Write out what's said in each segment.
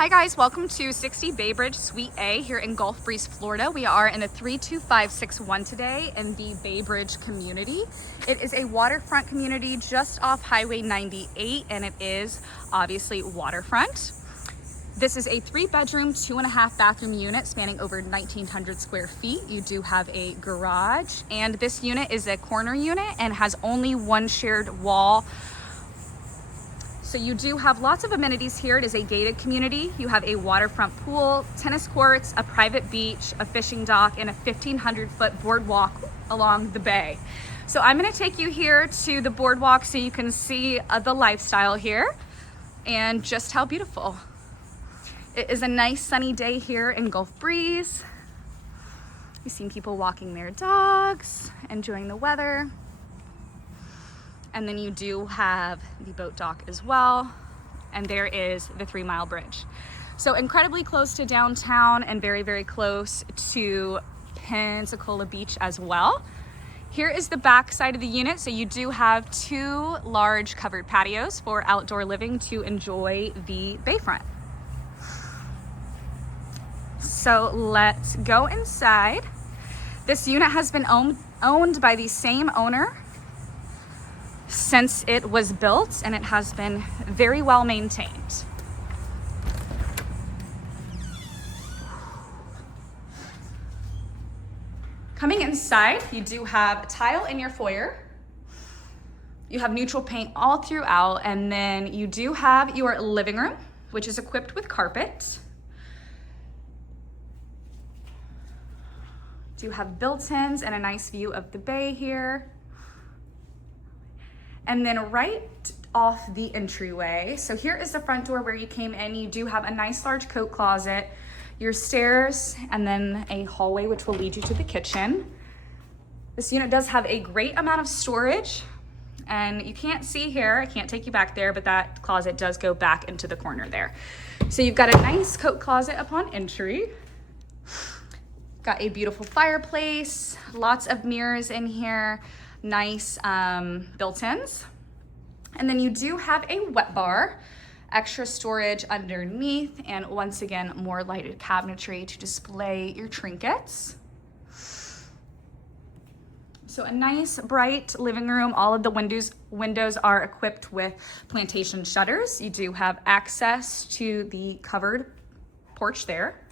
Hi guys, welcome to 60 Baybridge Suite A here in Gulf Breeze, Florida. We are in the 32561 today in the Baybridge community. It is a waterfront community just off Highway 98 and it is obviously waterfront. This is a 3-bedroom, 2.5 bathroom unit spanning over 1,900 square feet. You do have a garage, and this unit is a corner unit and has only one shared wall. So you do have lots of amenities here. It is a gated community. You have a waterfront pool, tennis courts, a private beach, a fishing dock, and a 1,500-foot boardwalk along the bay. So I'm gonna take you here to the boardwalk so you can see the lifestyle here and just how beautiful. It is a nice sunny day here in Gulf Breeze. You've seen people walking their dogs, enjoying the weather. And then you do have the boat dock as well. And there is the 3-mile bridge. So incredibly close to downtown and very, very close to Pensacola Beach as well. Here is the back side of the unit. So you do have 2 large covered patios for outdoor living to enjoy the bayfront. So let's go inside. This unit has been owned by the same owner since it was built, and it has been very well maintained. Coming inside, you do have tile in your foyer. You have neutral paint all throughout, and then you do have your living room, which is equipped with carpet. You have built-ins and a nice view of the bay here. And then right off the entryway, so here is the front door where you came in. You do have a nice large coat closet, your stairs, and then a hallway which will lead you to the kitchen. This unit does have a great amount of storage, and you can't see here, I can't take you back there, but that closet does go back into the corner there. So you've got a nice coat closet upon entry. Got a beautiful fireplace, lots of mirrors in here, nice built-ins. And then you do have a wet bar, extra storage underneath, and once again, more lighted cabinetry to display your trinkets. So a nice bright living room. All of the windows are equipped with plantation shutters. You do have access to the covered porch there.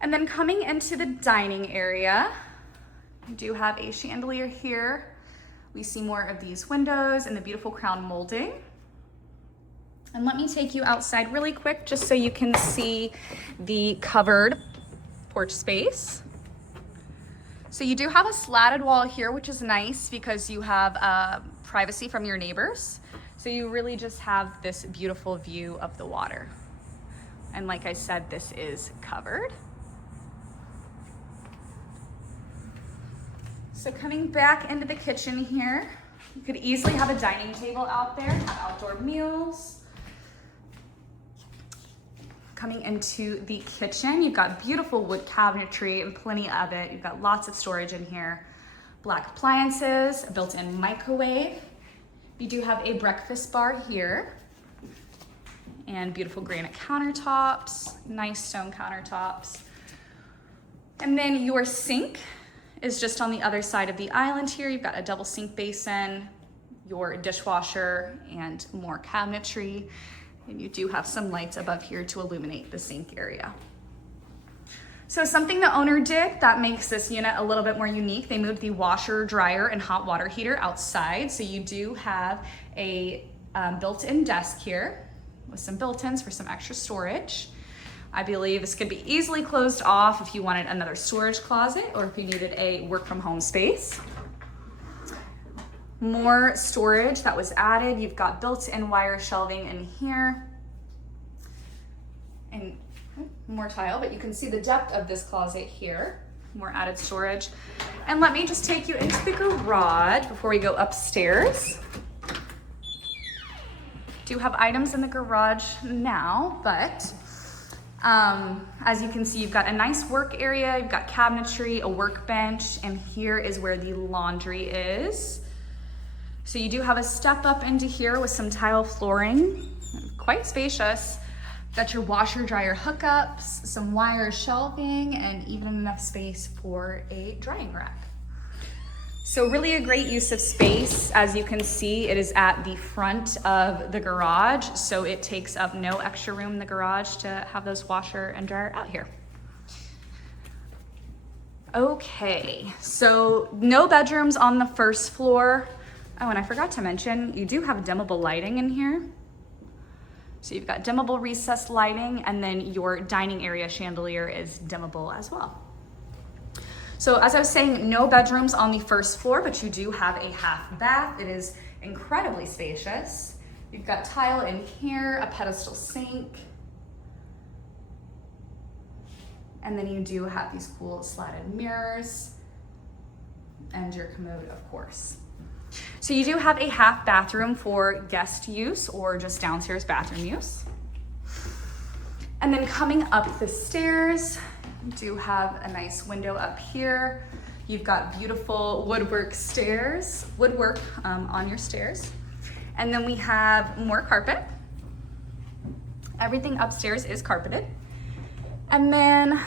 And then coming into the dining area, you do have a chandelier here. We see more of these windows and the beautiful crown molding. And let me take you outside really quick just so you can see the covered porch space. So you do have a slatted wall here, which is nice because you have privacy from your neighbors. So you really just have this beautiful view of the water. And like I said, this is covered. So coming back into the kitchen here, you could easily have a dining table out there, have outdoor meals. Coming into the kitchen, you've got beautiful wood cabinetry and plenty of it. You've got lots of storage in here. Black appliances, a built-in microwave. You do have a breakfast bar here. And beautiful granite countertops, nice stone countertops. And then your sink is just on the other side of the island here. You've got a double sink basin, your dishwasher, and more cabinetry. And you do have some lights above here to illuminate the sink area. So something the owner did that makes this unit a little bit more unique, they moved the washer, dryer, and hot water heater outside. So you do have a built-in desk here with some built-ins for some extra storage. I believe this could be easily closed off if you wanted another storage closet or if you needed a work from home space. More storage that was added. You've got built-in wire shelving in here and more tile, but you can see the depth of this closet here. More added storage. And let me just take you into the garage before we go upstairs. Do have items in the garage now, but as you can see, you've got a nice work area, you've got cabinetry, a workbench, and here is where the laundry is. So you do have a step up into here with some tile flooring, quite spacious. Got your washer dryer hookups, some wire shelving, and even enough space for a drying rack. So really a great use of space. As you can see, it is at the front of the garage, so it takes up no extra room in the garage to have those washer and dryer out here. Okay, so no bedrooms on the first floor. Oh, and I forgot to mention, you do have dimmable lighting in here. So you've got dimmable recessed lighting, and then your dining area chandelier is dimmable as well. So as I was saying, no bedrooms on the first floor, but you do have a half bath. It is incredibly spacious. You've got tile in here, a pedestal sink, and then you do have these cool slatted mirrors and your commode, of course. So you do have a half bathroom for guest use or just downstairs bathroom use. And then coming up the stairs, you do have a nice window up here. You've got beautiful woodwork on your stairs. And then we have more carpet. Everything upstairs is carpeted. And then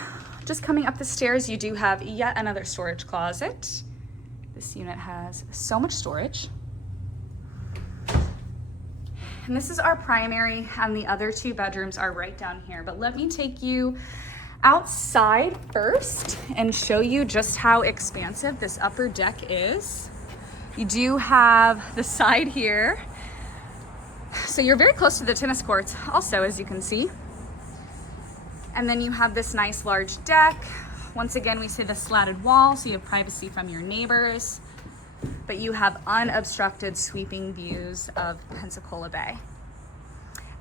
just coming up the stairs, you do have yet another storage closet. This unit has so much storage. And this is our primary, and the other two bedrooms are right down here. But let me take you outside first and show you just how expansive this upper deck is. You do have the side here. So you're very close to the tennis courts also, as you can see. And then you have this nice large deck. Once again, we see the slatted wall, so you have privacy from your neighbors, but you have unobstructed sweeping views of Pensacola Bay.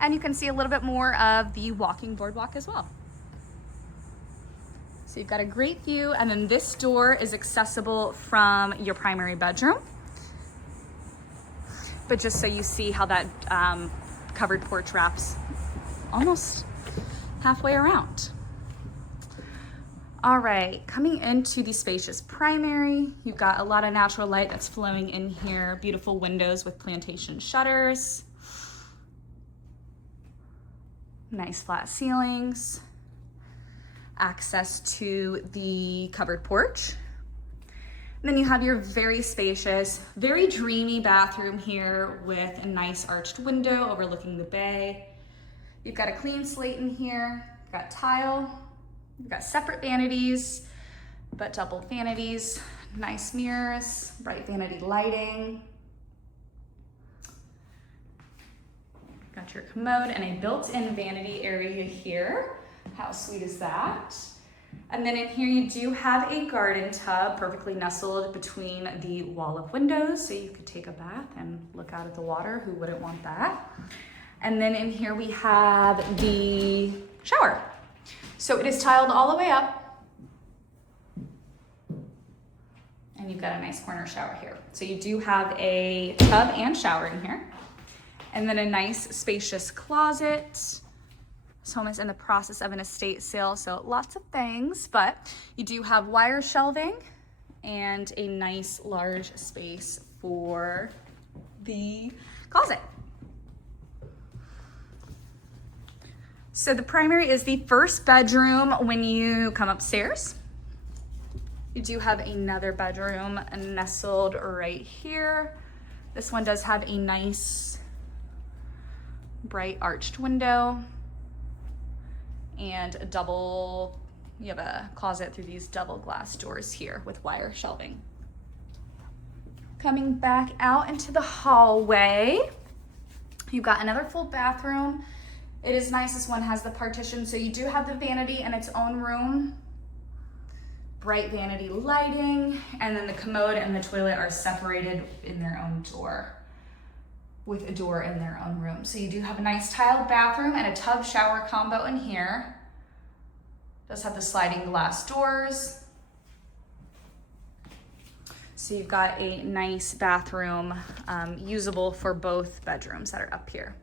And you can see a little bit more of the walking boardwalk as well. So you've got a great view, and then this door is accessible from your primary bedroom. But just so you see how that covered porch wraps almost halfway around. All right, coming into the spacious primary, you've got a lot of natural light that's flowing in here, beautiful windows with plantation shutters, nice flat ceilings, access to the covered porch. And then you have your very spacious, very dreamy bathroom here with a nice arched window overlooking the bay. You've got a clean slate in here, you've got tile, you've got separate vanities, but double vanities, nice mirrors, bright vanity lighting. Got your commode and a built-in vanity area here. How sweet is that? And then in here you do have a garden tub perfectly nestled between the wall of windows, so you could take a bath and look out at the water. Who wouldn't want that? And then in here we have the shower. So it is tiled all the way up. And you've got a nice corner shower here. So you do have a tub and shower in here. And then a nice spacious closet. This home is in the process of an estate sale, so lots of things, but you do have wire shelving and a nice large space for the closet. So the primary is the first bedroom when you come upstairs. You do have another bedroom nestled right here. This one does have a nice bright arched window and you have a closet through these double glass doors here with wire shelving. Coming back out into the hallway, you've got another full bathroom. It is nice, this one has the partition, so you do have the vanity in its own room, bright vanity lighting, and then the commode and the toilet are separated in their own door, with a door in their own room. So you do have a nice tiled bathroom and a tub shower combo in here. Does have the sliding glass doors. So you've got a nice bathroom usable for both bedrooms that are up here.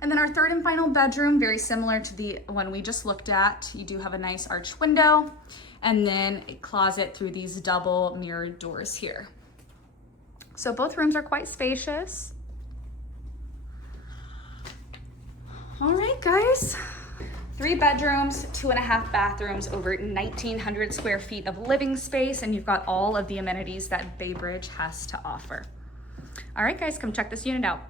And then our third and final bedroom, very similar to the one we just looked at. You do have a nice arched window and then a closet through these double mirrored doors here. So both rooms are quite spacious. All right, guys, 3 bedrooms, 2.5 bathrooms, over 1,900 square feet of living space, and you've got all of the amenities that Baybridge has to offer. All right, guys, come check this unit out.